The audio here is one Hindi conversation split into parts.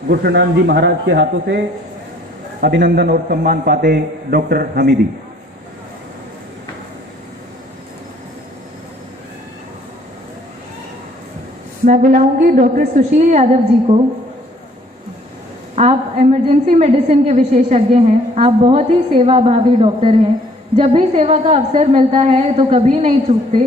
गुरुनानक जी महाराज के हाथों से अभिनंदन और सम्मान पाते डॉक्टर हमीदी। मैं बुलाऊंगी डॉक्टर सुशील यादव जी को। आप इमरजेंसी मेडिसिन के विशेषज्ञ हैं। आप बहुत ही सेवाभावी डॉक्टर हैं। जब भी सेवा का अवसर मिलता है तो कभी नहीं चूकते।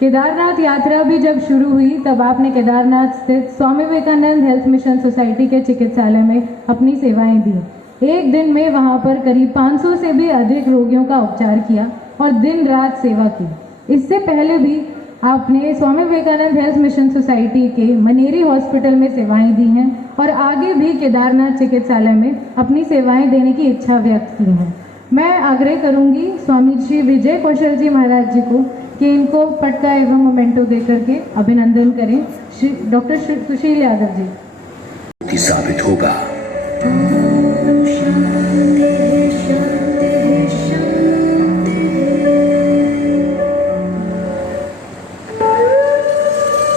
केदारनाथ यात्रा भी जब शुरू हुई तब आपने केदारनाथ स्थित Swami Vivekananda health mission society के चिकित्सालय में अपनी सेवाएं दी। एक दिन में वहां पर करीब 500 से भी अधिक रोगियों का उपचार किया और दिन रात सेवा की। इससे पहले भी आपने Swami Vivekananda health mission society के मनेरी हॉस्पिटल में सेवाएं दी हैं और आगे भी केदारनाथ चिकित्सालय में अपनी सेवाएं देने की इच्छा व्यक्त की है। मैं आग्रह करूंगी स्वामी श्री विजय कौशल जी महाराज जी को कि इनको पटका एवं मोमेंटो देकर के अभिनंदन करें। श्री डॉक्टर सुशील यादव जी साबित होगा।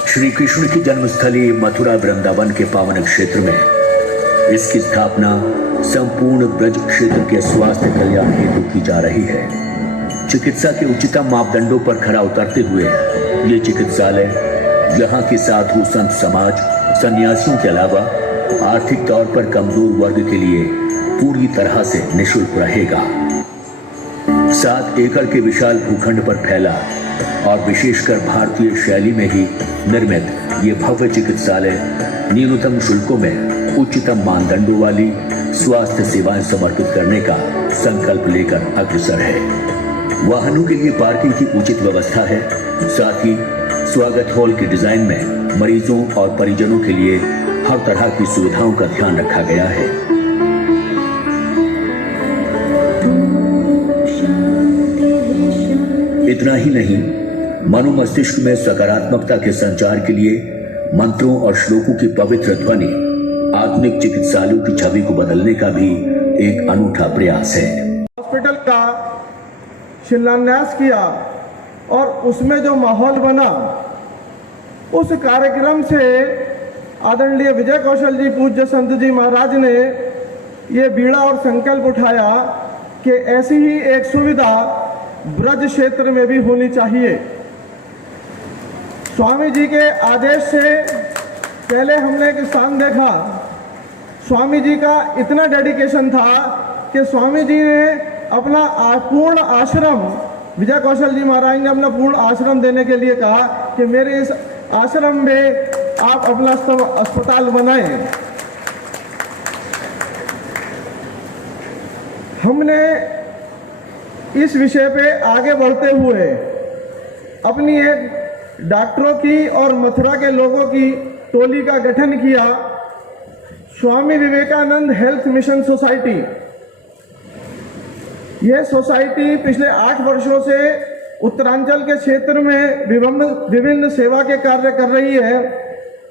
श्री कृष्ण की जन्मस्थली मथुरा वृंदावन के पावन क्षेत्र में इसकी स्थापना संपूर्ण ब्रज क्षेत्र के स्वास्थ्य कल्याण हेतु की जा रही है। चिकित्सा के उच्चतम मापदंडों पर खरा उतरते हुए ये चिकित्सालय यहाँ के साधु संत समाज, सन्यासियों के अलावा आर्थिक तौर पर कमजोर वर्ग के लिए पूरी तरह से निःशुल्क रहेगा। 7 एकड़ के विशाल भूखंड पर फैला और विशेषकर भारतीय शैली में ही निर्मित ये भव्य चिकित्सालय न्यूनतम शुल्कों में उच्चतम मानदंडों वाली स्वास्थ्य सेवाएं समर्पित करने का संकल्प लेकर अग्रसर है। वाहनों के लिए पार्किंग की उचित व्यवस्था है। साथ ही स्वागत हॉल के डिजाइन में मरीजों और परिजनों के लिए हर तरह की सुविधाओं का ध्यान रखा गया है। इतना ही नहीं, मनो मस्तिष्क में सकारात्मकता के संचार के लिए मंत्रों और श्लोकों की पवित्र ध्वनि आधुनिक चिकित्सालयों की छवि को बदलने का भी एक अनूठा प्रयास है। हॉस्पिटल का शिलान्यास किया और उसमें जो माहौल बना, उस कार्यक्रम से आदरणीय विजय कौशल जी पूज्य संत जी महाराज ने ये बीड़ा और संकल्प उठाया कि ऐसी ही एक सुविधा ब्रज क्षेत्र में भी होनी चाहिए। स्वामी जी के आदेश से पहले हमने एक स्थान देखा। स्वामी जी का इतना डेडिकेशन था कि स्वामी जी ने अपना पूर्ण आश्रम, विजय कौशल जी महाराज ने अपना पूर्ण आश्रम देने के लिए कहा कि मेरे इस आश्रम में आप अपना अस्पताल बनाएं। हमने इस विषय पे आगे बढ़ते हुए अपनी एक डॉक्टरों की और मथुरा के लोगों की टोली का गठन किया, Swami Vivekananda health mission society. यह सोसाइटी पिछले 8 वर्षों से उत्तरांचल के क्षेत्र में विभिन्न सेवा के कार्य कर रही है,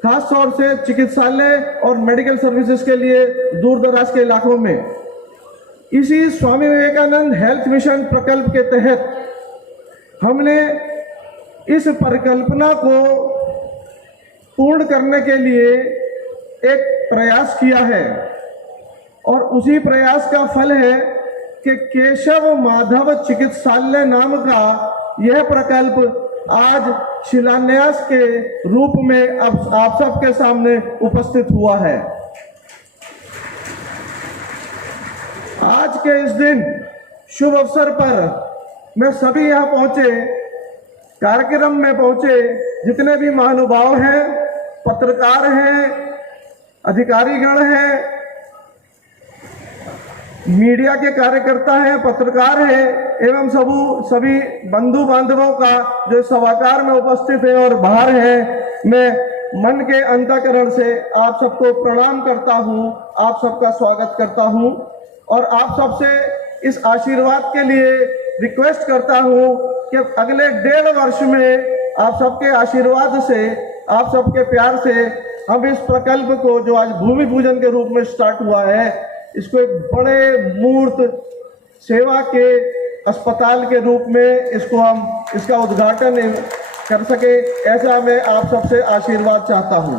खास तौर से चिकित्सालय और मेडिकल सर्विसेज के लिए दूर दराज के इलाकों में। इसी स्वामी विवेकानंद हेल्थ मिशन प्रकल्प के तहत हमने इस परिकल्पना को पूर्ण करने के लिए एक प्रयास किया है और उसी प्रयास का फल है कि केशव माधव चिकित्सालय नाम का यह प्रकल्प आज शिलान्यास के रूप में अब आप सबके सामने उपस्थित हुआ है। आज के इस दिन शुभ अवसर पर मैं सभी यहाँ पहुंचे, कार्यक्रम में पहुंचे जितने भी महानुभाव हैं, पत्रकार हैं, अधिकारीगण हैं, मीडिया के कार्यकर्ता हैं, पत्रकार हैं एवं सभी बंधु बांधवों का जो सभागार में उपस्थित है और बाहर है, मैं मन के अंतःकरण से आप सबको प्रणाम करता हूं, आप सबका स्वागत करता हूं और आप सबसे इस आशीर्वाद के लिए रिक्वेस्ट करता हूं कि अगले 1.5 वर्ष में आप सबके आशीर्वाद से, आप सबके प्यार से हम इस प्रकल्प को जो आज भूमि पूजन के रूप में स्टार्ट हुआ है, इसको एक बड़े मूर्त सेवा के अस्पताल के रूप में इसका उद्घाटन कर सके, ऐसा मैं आप सबसे आशीर्वाद चाहता हूं।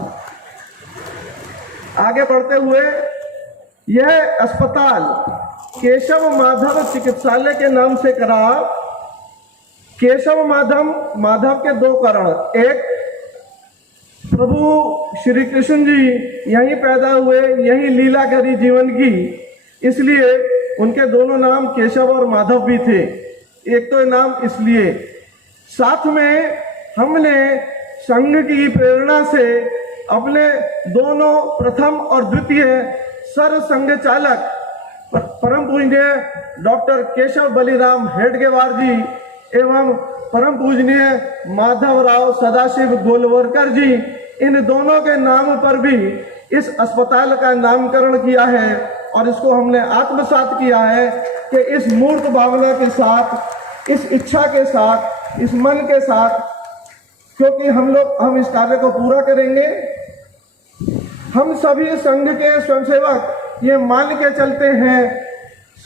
आगे बढ़ते हुए यह अस्पताल केशव माधव चिकित्सालय के नाम से करा। केशव माधव के दो कारण, एक, प्रभु श्री कृष्ण जी यहीं पैदा हुए, यहीं लीला करी जीवन की, इसलिए उनके दोनों नाम केशव और माधव भी थे। एक तो नाम इसलिए, साथ में हमने संघ की प्रेरणा से अपने दोनों प्रथम और द्वितीय सर संघ चालक परम पूजनीय डॉक्टर केशव बलिराम हेडगेवार जी एवं परम पूजनीय माधवराव सदाशिव गोलवरकर जी, इन दोनों के नाम पर भी इस अस्पताल का नामकरण किया है और इसको हमने आत्मसात किया है कि इस मूर्त भावना के साथ, इस इच्छा के साथ, इस मन के साथ, क्योंकि हम इस कार्य को पूरा करेंगे। हम सभी संघ के स्वयंसेवक ये मान के चलते हैं,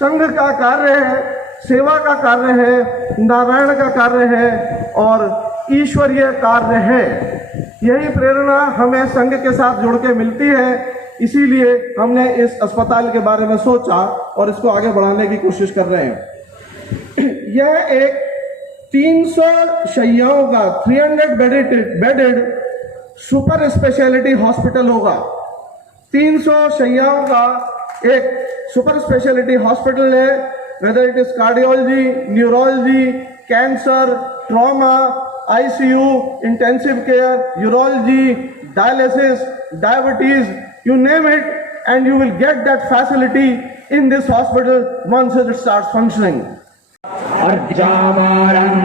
संघ का कार्य है, सेवा का कार्य है, नारायण का कार्य है और ईश्वरीय कार्य है। यही प्रेरणा हमें संघ के साथ जुड़ के मिलती है, इसीलिए हमने इस अस्पताल के बारे में सोचा और इसको आगे बढ़ाने की कोशिश कर रहे हैं। यह एक 300 शैय्याओं का 300 बेडेड सुपर स्पेशलिटी हॉस्पिटल होगा। 300 शैय्याओं का एक सुपर स्पेशलिटी हॉस्पिटल है, whether it is cardiology, neurology, cancer, trauma, ICU, intensive care, urology, dialysis, diabetes, you name it, and you will get that facility in this hospital once it starts functioning. अर्जामारं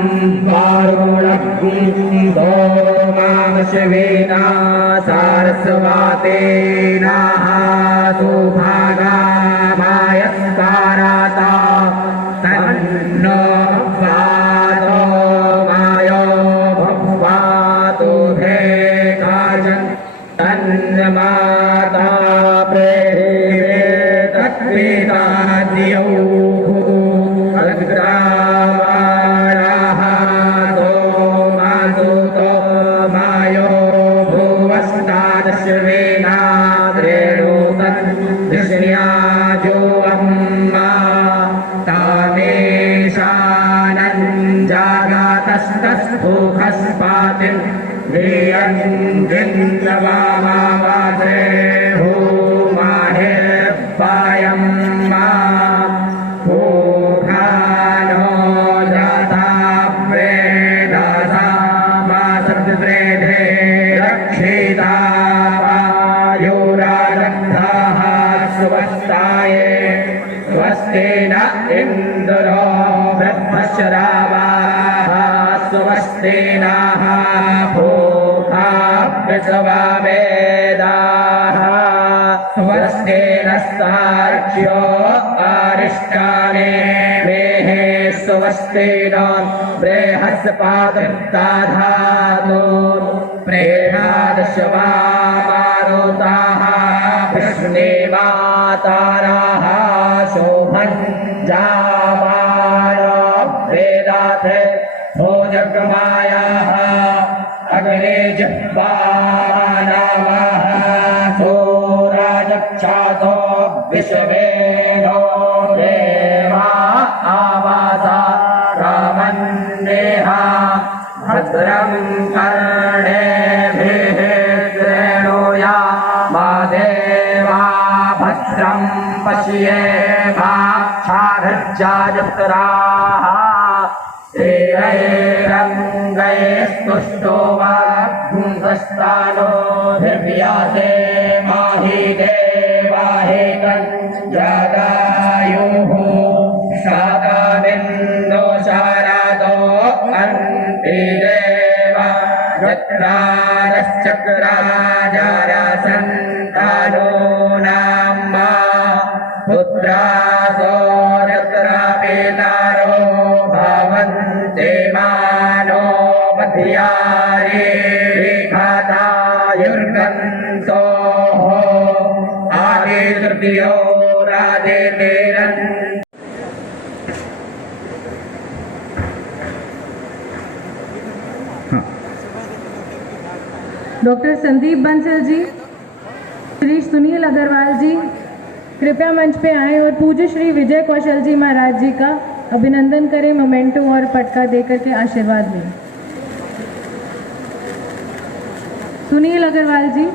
वारुणग्निं सोमावशवेना सारस्वतेना सुभागा मायस्काराता तन्नो वातो मायो भवातो भे काजन् तन्माता प्रेरे तत्पिता दियौ भूखस्पातिं वेयन्दिन्द्रवामावासे भूमाहे पायं मा भूखानो जाता प्रेदासा मा सद्प्रेधे रक्षिता वायुरारब्धाः स्वस्ताये स्वस्तेन इन्द्रो ब्रह्मश्रावाः स्वस्तेनाः भूखा वृषभावेदाः स्वस्तेनस्तार्क्ष्यो आरिष्टाने वेहे स्वस्तेन बृहस्पतिर्दधातु प्रेणादशवामारुताः विष्णुमाताराः शोभन् जामानो वेदाथे भोजगमायाः अग्ने जिह्वानामः सोराजक्षातो विश्वेनो देवा आवासा रामन्नेहा भद्रं कर्णेभिः शृणुया मा देवा भद्रं पश्येमाक्षाभिर्जायत्राः रंगैस्तुष्टो वाग्भुंसस्तानो धिव्यासे माहि देवाहे जगायुः शाकानिन्दो शारदो अन्ति देवा चक्रारश्चक्राजारसन्तानो नाम्मा पुत्रासो चक्रापेतारो भवन्ते मानो मध्यारे रेखातायुर्गन्सोः आदे तृतीयो राधे तेरन्। डॉक्टर संदीप बंसल जी श्री सुनील अग्रवाल जी कृपया मंच पे आएं और पूज्य श्री विजय कौशल जी महाराज जी का अभिनंदन करें, मोमेंटो और पटका देकर के आशीर्वाद लें। सुनील अग्रवाल जी।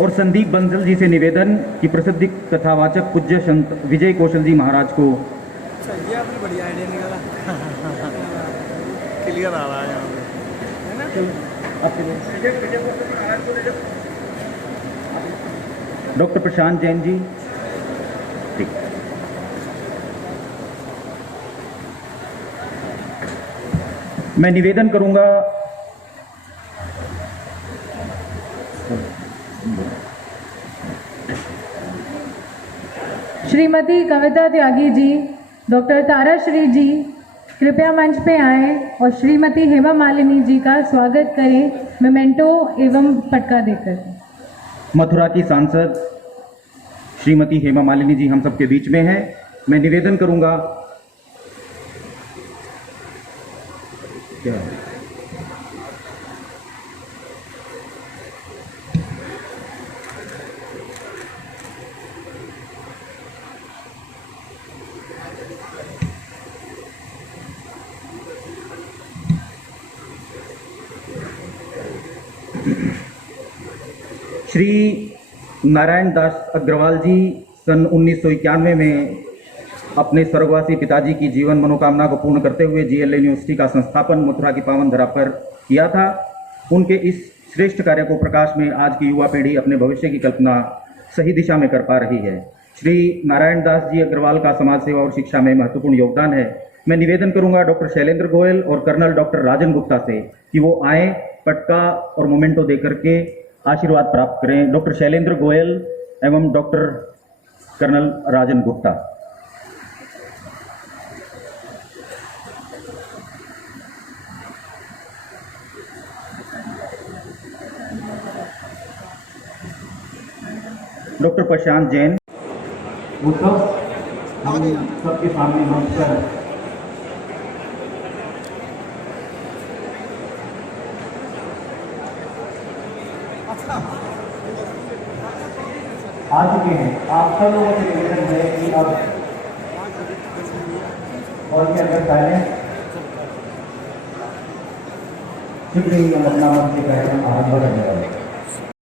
और संदीप बंसल जी से निवेदन कि प्रसिद्ध कथावाचक पूज्य संत विजय कौशल जी महाराज को ये आपने बढ़िया आइडिया निकाला। क्लियर आ रहा है यहाँ पे। डॉक्टर प्रशांत जैन जी। ठीक। मैं निवेदन करूंगा श्रीमती कविता त्यागी जी, डॉक्टर ताराश्री जी कृपया मंच पे आए और श्रीमती हेमा मालिनी जी का स्वागत करें, मोमेंटो एवं पटका देकर। मथुरा की सांसद श्रीमती हेमा मालिनी जी हम सबके बीच में हैं। मैं निवेदन करूंगा क्या श्री नारायण दास अग्रवाल जी सन 1991 में अपने स्वर्गवासी पिताजी की जीवन मनोकामना को पूर्ण करते हुए जीएलए यूनिवर्सिटी का संस्थापन मथुरा की पावन धरा पर किया था। उनके इस श्रेष्ठ कार्य को प्रकाश में आज की युवा पीढ़ी अपने भविष्य की कल्पना सही दिशा में कर पा रही है। श्री नारायण दास जी अग्रवाल का समाज सेवा और शिक्षा में महत्वपूर्ण योगदान है। मैं निवेदन करूंगा डॉक्टर शैलेंद्र गोयल और कर्नल डॉक्टर राजन गुप्ता से कि वो आए, पटका और मोमेंटो देकर के आशीर्वाद प्राप्त करें। डॉक्टर शैलेंद्र गोयल एवं डॉक्टर कर्नल राजन गुप्ता। डॉक्टर प्रशांत जैन सबके सामने नमस्कार। आ चुके हैं। आप सब लोगों से निवेदन है कि अब और क्या कर पाए शीघ्र ही हम अपना मंच कार्यक्रम आरंभ कर रहे हैं।